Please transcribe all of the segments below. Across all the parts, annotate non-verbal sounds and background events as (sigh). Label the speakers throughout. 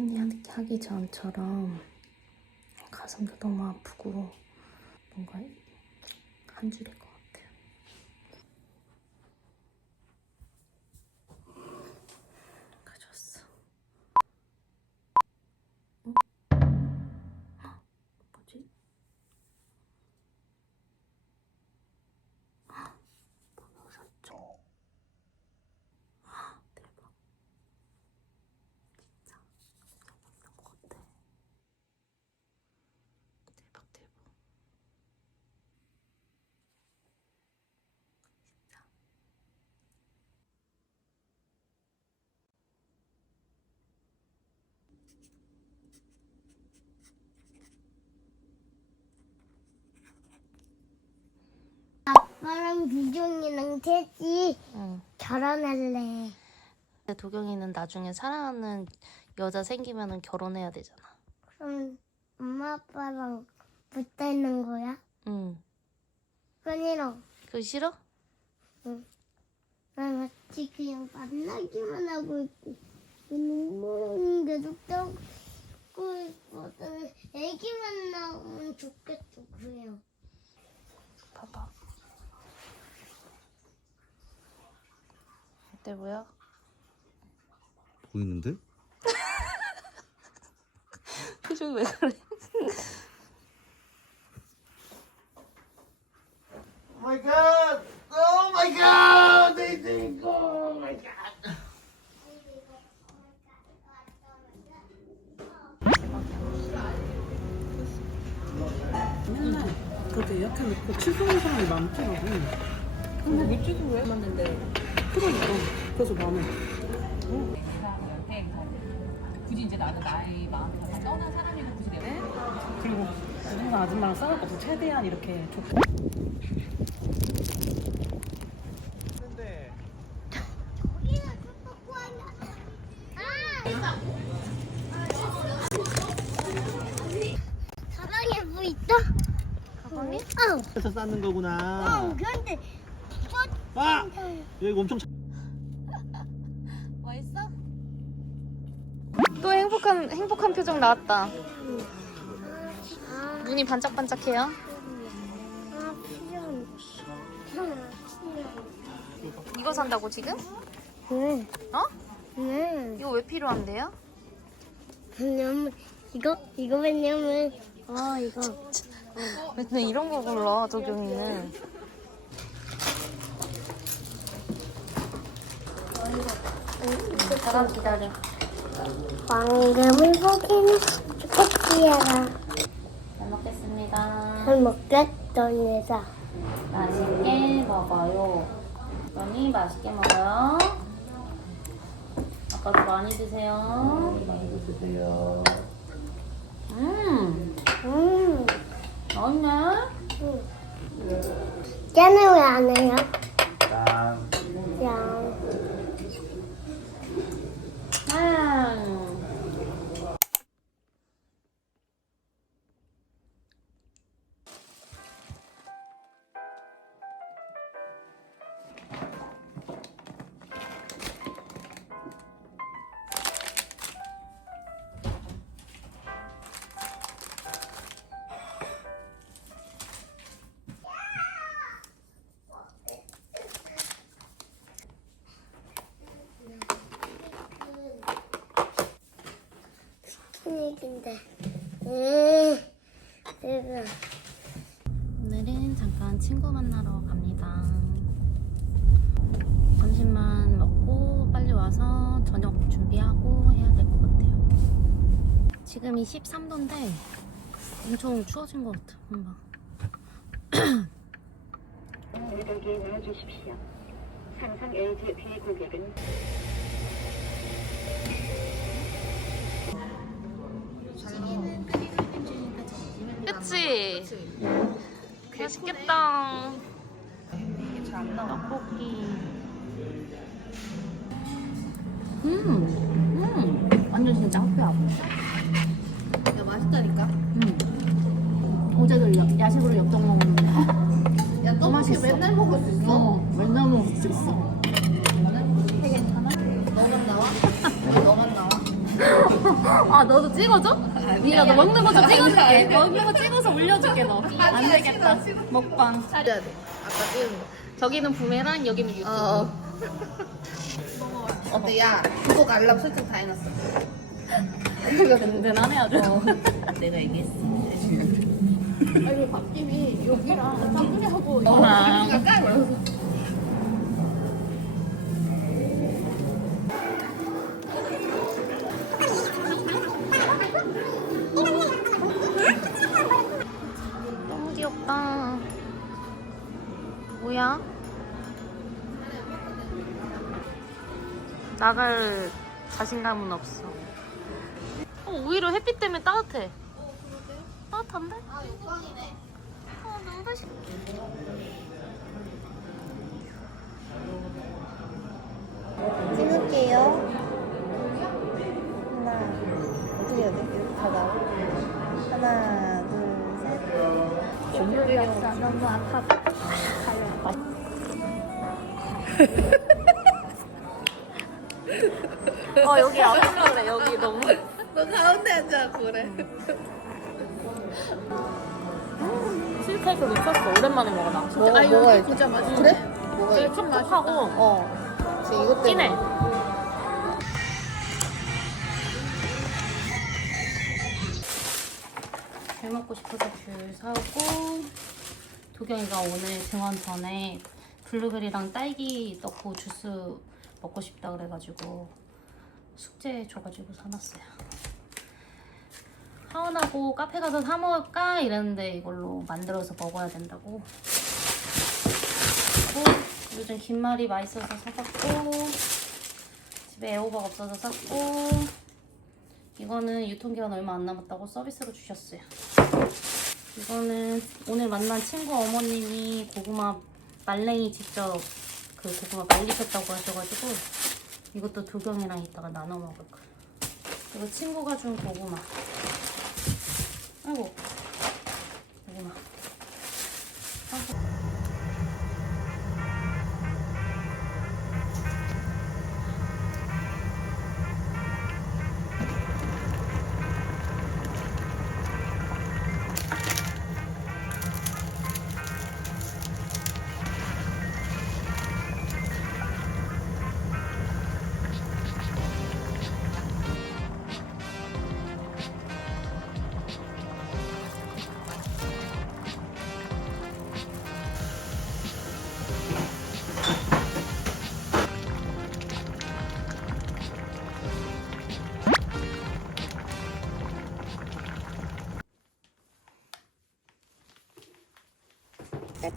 Speaker 1: 생리하기 전처럼 가슴도 너무 아프고 뭔가 한 줄일 것 같아요. 가져왔어. 어? 헉, 뭐지? 헉, 보여줬죠? 헉, 대박. 진짜 너무 있는 것 같아. 대박 대박. 진짜.
Speaker 2: 아빠랑 규종이랑 셋이
Speaker 1: 응.
Speaker 2: 결혼할래.
Speaker 1: 근데 도경이는 나중에 사랑하는 여자 생기면은 결혼해야 되잖아.
Speaker 2: 그럼 엄마 아빠랑 붙어 있는 거야?
Speaker 1: 응.
Speaker 2: 그니랑
Speaker 1: 그거 싫어?
Speaker 2: 난 같이 그냥 만나기만 하고 있고 눈물은 계속 떠고 있거든. 애기 만 나오면 좋겠어 그래요.
Speaker 1: 봐봐. 어때 보여?
Speaker 3: 보이는데? (laughs)
Speaker 1: 표정이 왜 그래?
Speaker 3: Oh my god! Oh my god! They think, oh my god!
Speaker 4: 맨날 그렇게 예약해놓고 취소하는 사람이 많더라고. 근데 못 취소 왜? 맞는데. 그러니까. 그래서 나는.
Speaker 5: 굳이 이제 나는 나의 마음 다 떠난 사람이고 굳이 내가
Speaker 4: 그리고 항상 아줌마랑 싸울 거 없어. 최대한 이렇게 좋고.
Speaker 2: 가방에 뭐 있다? 가방에? 어.
Speaker 3: 그래서 쌓는 거구나.
Speaker 2: 어. 그런데!
Speaker 3: 여기 엄청 차-
Speaker 1: 맛있어? 또 행복한 행복한 표정 나왔다. 눈이 반짝반짝해요.
Speaker 2: 아.
Speaker 1: 이거 산다고 지금?
Speaker 2: 네.
Speaker 1: 어?
Speaker 2: 네.
Speaker 1: 이거 왜 필요한데요?
Speaker 2: 왜냐면 이거 이거 왜냐면 아 이거
Speaker 1: 맨날 이런 거 골라 도경이는. 잠깐 기다려.
Speaker 2: 방금을 보기는 좋겠지야.
Speaker 1: 잘 먹겠습니다.
Speaker 2: 잘 먹겠습니다.
Speaker 1: 맛있게 먹어요. 언니 맛있게 먹어요. 아빠도 많이 드세요. 많이 드세요. 음,
Speaker 2: 음.
Speaker 1: 맛있네.
Speaker 2: 쟤는 왜안 해요?
Speaker 3: 짠.
Speaker 2: 야. 얘긴데. 음. 내가
Speaker 1: 오늘은 잠깐 친구 만나러 갑니다. 점심만 먹고 빨리 와서 저녁 준비하고 해야 될 것 같아요. 지금이 13도인데 엄청 추워진 것 같아. 금방.
Speaker 6: 여기에 나와주십시오. 상상 LG 비고객은
Speaker 1: 그치? 맛있겠다. 떡볶이. 음, 음, 완전 진짜 핫표야.
Speaker 5: 야 맛있다니까
Speaker 1: 음. 어제도 야- 야식으로 엽떡 먹었는데.
Speaker 5: 야 떡볶이
Speaker 1: 맛있어.
Speaker 5: 맨날 먹을 수 있어
Speaker 1: 어, 맨날 먹을 수 있어.
Speaker 5: 너만 나와? 왜 너만 나와?
Speaker 1: 아 너도 찍어줘? 네가 너 먹는 거 좀 찍어줄게. 먹는 거 찍어서 올려줄게 너. 안 되겠다. 먹방.
Speaker 4: 해야 돼. 아까 찍은 거.
Speaker 1: 저기는 부메랑 여기는 유튜브.
Speaker 4: 어. 어때, 야, 구독 알람 설정 다 해놨어.
Speaker 1: 든든하네 아주. (laughs)
Speaker 4: 내가 얘기했어. 아니, 밥김이 여기랑 짱구리하고
Speaker 1: 아.
Speaker 4: 여기가 딱 올라서.
Speaker 1: 뭐야? 나갈 자신감은 없어. 어, 오히려 햇빛 때문에 따뜻해. 따뜻한데? 아, 욕광이네. 어, 너무 맛있
Speaker 2: 찍을게요. 하나, 어떻게 해야 돼? 이렇게 다 나와? 하나, 둘, 셋. 없어. 너무 아파.
Speaker 1: 어, 여기 안 올라 그래. 여기 너무.
Speaker 4: 너 가운데 앉아, 그래.
Speaker 1: 실패해서 놓쳤어. 오랜만에 먹어, 나. 진짜.
Speaker 4: 아, 여기 진짜 맛있어. 그래? 뭐가
Speaker 1: 되게 촉촉하고.
Speaker 4: 어. 지금 이것 때문에.
Speaker 1: 진해. 귤 먹고 싶어서 귤 사오고 도경이가 오늘 등원 전에 블루베리랑 딸기 넣고 주스 먹고 싶다 그래가지고 숙제 줘가지고 사놨어요. 하원하고 카페 가서 사 먹을까 이랬는데 이걸로 만들어서 먹어야 된다고. 그리고 요즘 김말이 맛있어서 사봤고 집에 애호박 없어서 샀고 이거는 유통기한 얼마 안 남았다고 서비스로 주셨어요. 이거는 오늘 만난 친구 어머님이 고구마 말랭이 직접 그 고구마 말리셨다고 하셔가지고 이것도 두경이랑 이따가 나눠 먹을 거예요. 그리고 친구가 준 고구마. 아이고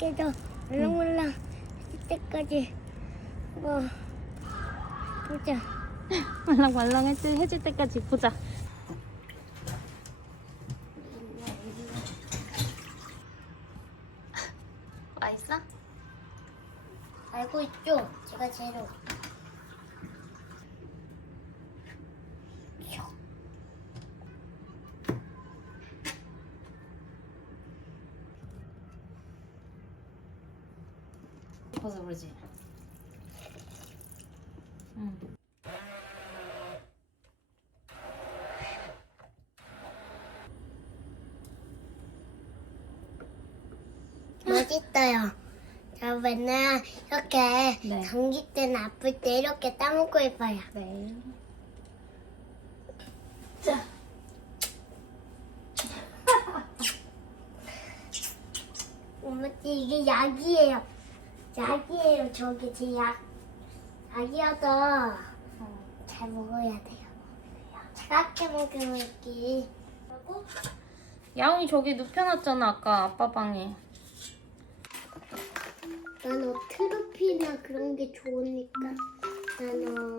Speaker 2: 닦여서 물랑물랑 할 때까지 뭐 보자.
Speaker 1: 말랑말랑 해질, 해질 때까지 보자. 맛있어?
Speaker 2: 알고 있죠? 제가 제일
Speaker 1: 그러지. 응.
Speaker 2: 맛있어요. 저 맨날 이렇게
Speaker 1: 네.
Speaker 2: 감기 때나 아플 때 이렇게 따먹고 있어요.
Speaker 1: 네.
Speaker 2: 엄마지 (laughs) 이게 약이에요. 약이에요. 저게 제 약. 약이어서 잘 먹어야 돼요. 차갑게 먹으면 이렇게 하고
Speaker 1: 야옹이 저기 눕혀놨잖아 아까 아빠 방에.
Speaker 2: 나는 트로피나 그런 게 좋으니까 나는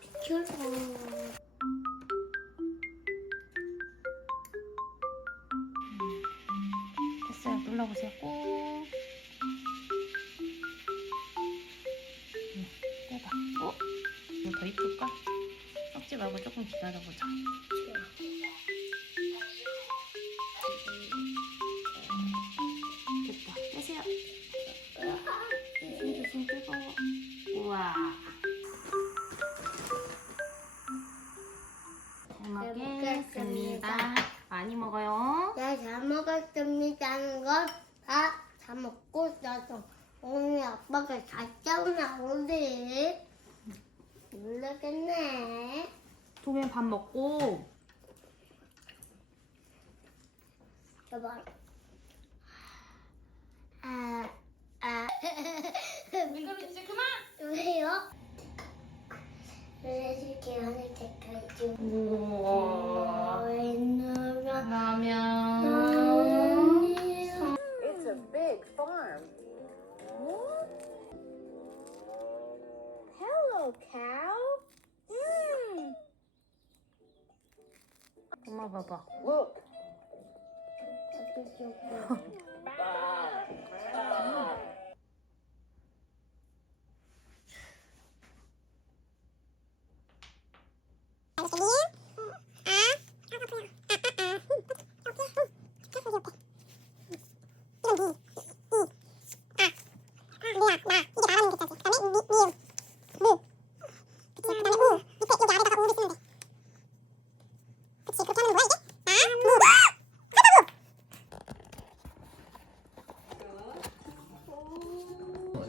Speaker 2: 비켜서
Speaker 1: 이거 더 이쁠까? 섞지 말고 조금 기다려보자. 됐다. 떼세요. 조심 조심 뜨거워. 우와. 잘 먹게.
Speaker 2: 먹고 나서 오늘 아빠가 잤다고 나오지 모르겠네
Speaker 1: 도면 밥 먹고
Speaker 2: 여봐 아, 아.
Speaker 1: 그렇지 그만
Speaker 2: 왜요? 그래줄게 하는 때까지
Speaker 1: 우와
Speaker 2: 오늘은
Speaker 1: 라면
Speaker 7: It's a big farm. Hello, cow. Mm.
Speaker 1: 엄마 봐봐
Speaker 7: Look. (laughs)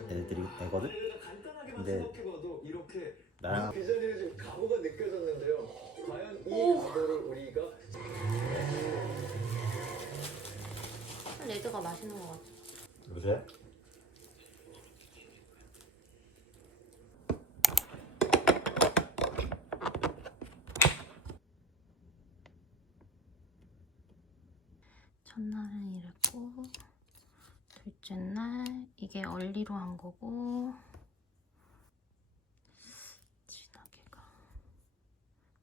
Speaker 8: 애들이 애거든? 근데 나랑
Speaker 9: 그 자리에 지금 각오가 느껴졌는데요. 과연 이 각오를 우리가
Speaker 1: 레드가 맛있는 것 같아
Speaker 8: 요새
Speaker 1: 첫날은 이랬고 둘째 날 얼리로 한 거고 진하게가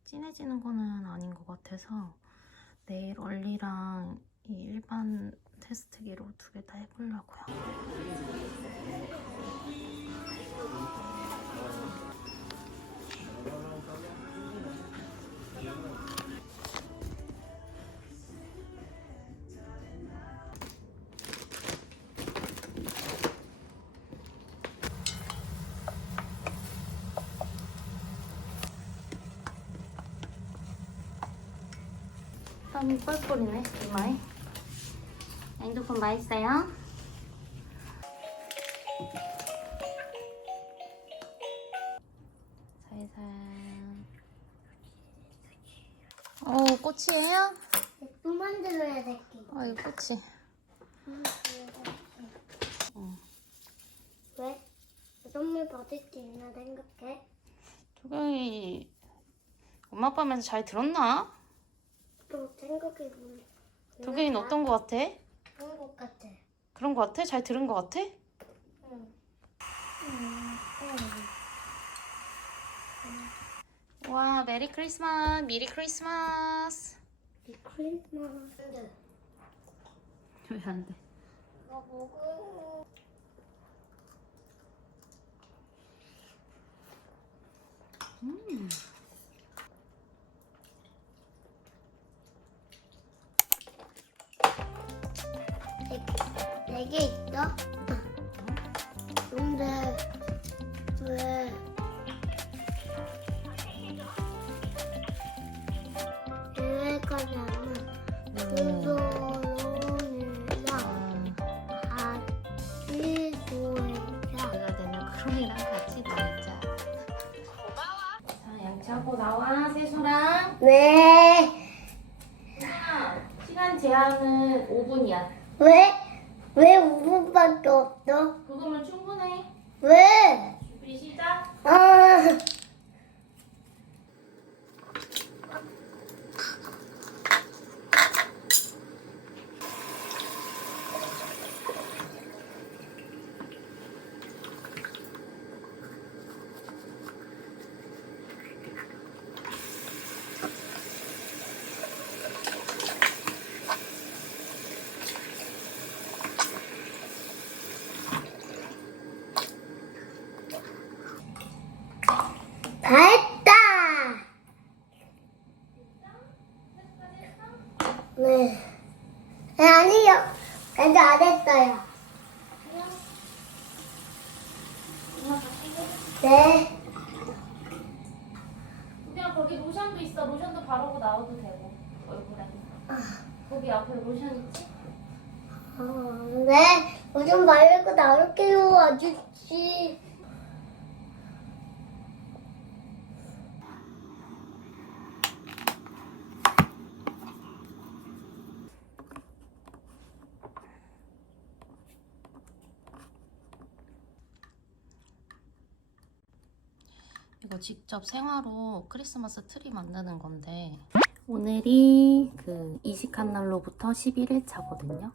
Speaker 1: 진해지는 거는 아닌 것 같아서 내일 얼리랑 이 일반 테스트기로 두 개 다 해보려고요. 땀이 뻘뻘이네 이마에. 핸드폰 맛있어요? 살살. 어 꽃이에요?
Speaker 2: 또 만들어야 될게
Speaker 1: 아 이거 꽃이.
Speaker 2: 왜? 선물 받을 수 있나 생각해?
Speaker 1: 도경이 엄마 아빠 말잘 들었나?
Speaker 2: 또 생각해 보니
Speaker 1: 도경이는 어떤 거 같아?
Speaker 2: 그런 것 같아
Speaker 1: 그런 거 같아? 잘 들은 거 같아?
Speaker 2: 응.
Speaker 1: 와 메리 크리스마스 미리 크리스마스
Speaker 2: 이 크리스마스
Speaker 1: 왜안 돼?
Speaker 2: 나 먹을
Speaker 1: 음.
Speaker 2: 네개 있어? 근데 왜 여기까지는 순서로는
Speaker 1: 거기 로션도 있어 로션도 바르고 나와도 되고 얼굴에 거기 앞에 로션 있지?
Speaker 2: 어, 네.
Speaker 10: 오줌 말고 나올게요, 아저씨.
Speaker 1: 직접 생화로 크리스마스 트리 만드는 건데 오늘이 그 이식한 날로부터 11일 차거든요.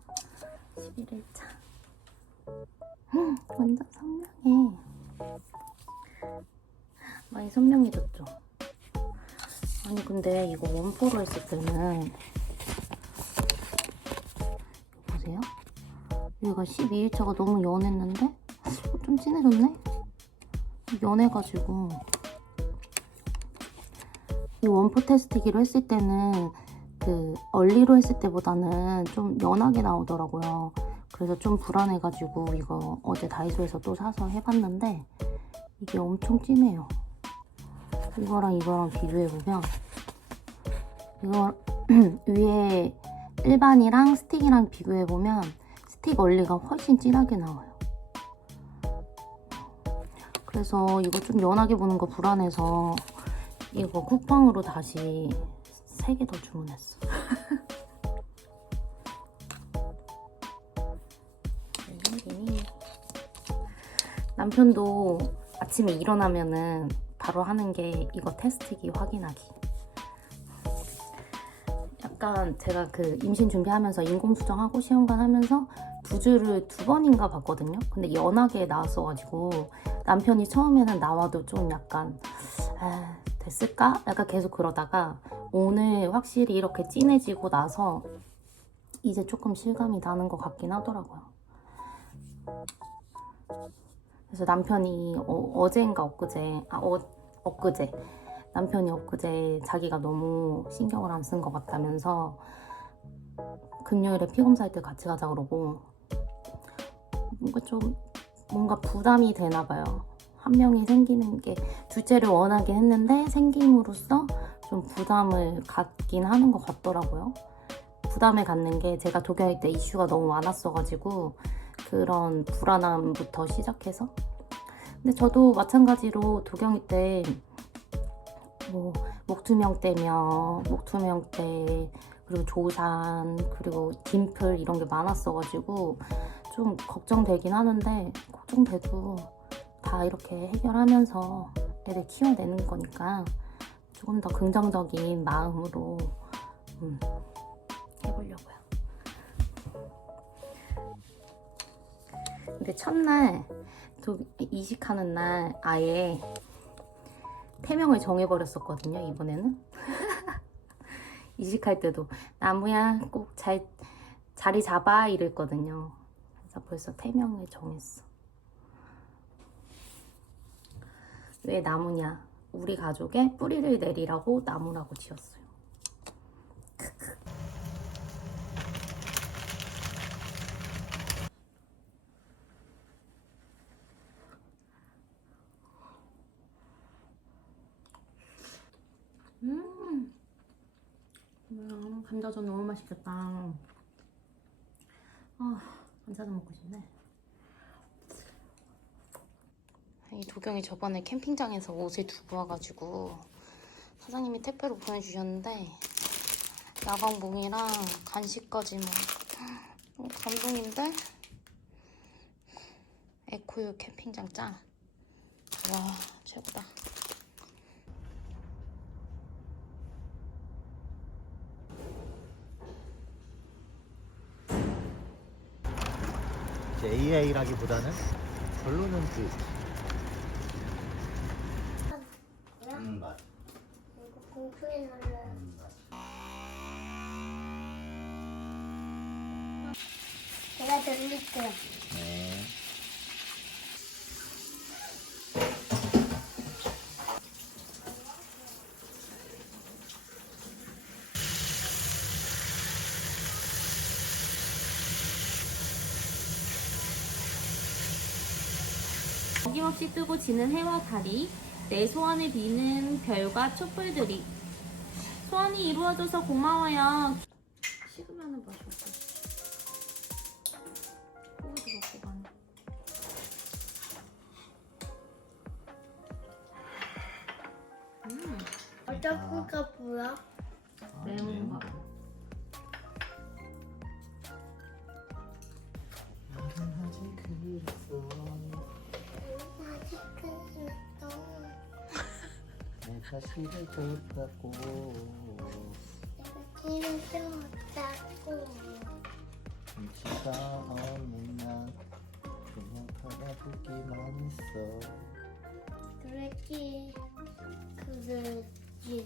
Speaker 1: 11일 차. 음, 완전 선명해. 많이 선명해졌죠? 아니 근데 이거 원포로 했을 때는 보세요. 얘가 12일 차가 너무 연했는데 어, 좀 진해졌네? 연해가지고 이 원포 테스트기로 했을 때는 그 얼리로 했을 때보다는 좀 연하게 나오더라고요. 그래서 좀 불안해가지고 이거 어제 다이소에서 또 사서 해봤는데 이게 엄청 진해요. 이거랑 이거랑 비교해보면 이거 (clears throat) 위에 일반이랑 스틱이랑 비교해보면 스틱 얼리가 훨씬 진하게 나와요. 그래서 이거 좀 연하게 보는 거 불안해서 이거 쿠팡으로 다시 3개 더 주문했어. (laughs) 남편도 아침에 일어나면은 바로 하는 게 이거 테스트기 확인하기. 약간 제가 그 임신 준비하면서 인공수정하고 시험관 하면서 부주를 두 번인가 봤거든요. 근데 연하게 나왔어가지고 남편이 처음에는 나와도 좀 약간 아, 됐을까? 약간 계속 그러다가 오늘 확실히 이렇게 진해지고 나서 이제 조금 실감이 나는 것 같긴 하더라고요. 그래서 남편이 어, 제인가 엊그제 아 어, 엊그제 남편이 엊그제 자기가 너무 신경을 안 쓴 것 같다면서 금요일에 피검사할 때 같이 가자 그러고 뭔가 좀 뭔가 부담이 되나 봐요. 한 명이 생기는 게 둘째를 원하긴 했는데 생김으로써 좀 부담을 갖긴 하는 것 같더라고요. 부담을 갖는 게 제가 독영일 때 이슈가 너무 많았어가지고 그런 불안함부터 시작해서 근데 저도 마찬가지로 독영일 때뭐 목투명 때며 목투명 때 그리고 조산 그리고 딤플 이런 게 많았어가지고 좀 걱정되긴 하는데 걱정돼도 다 이렇게 해결하면서 애들 키워내는 거니까 조금 더 긍정적인 마음으로 음, 해보려고요. 근데 첫날 또 이식하는 날 아예 태명을 정해버렸었거든요 이번에는. (laughs) 이식할 때도. 나무야 꼭 잘 자리 잡아! 이랬거든요. 그래서 벌써 태명을 정했어 왜 나무냐 우리 가족의 뿌리를 내리라고 나무라고 지었어요 음, 음 감자전 너무 맛있겠다. 아, 감자전 먹고 싶네. 이 도경이 저번에 캠핑장에서 옷을 두고 와가지고 사장님이 택배로 보내주셨는데 야광봉이랑 간식까지 막 어, 감동인데? 에코유 캠핑장 짱. 와 최고다.
Speaker 3: AI라기보다는 결론은 그
Speaker 10: 제가 들릴게요.
Speaker 3: 네.
Speaker 1: 어김없이 뜨고 지는 해와 달이 내 소원을 비는 별과 촛불들이 소원이 이루어져서 고마워요 식으면은 맛이 없어
Speaker 2: 떡국가 뭐야?
Speaker 1: 매운 거.
Speaker 3: 말은 하지 그랬어
Speaker 2: 아직 그랬어.
Speaker 3: 내가 시를 줬다고
Speaker 2: 내가 길을 줬다고.
Speaker 3: 눈치가 없는 난 그냥 바라보기만 했어
Speaker 2: 그랬지. 그랬지. gelin.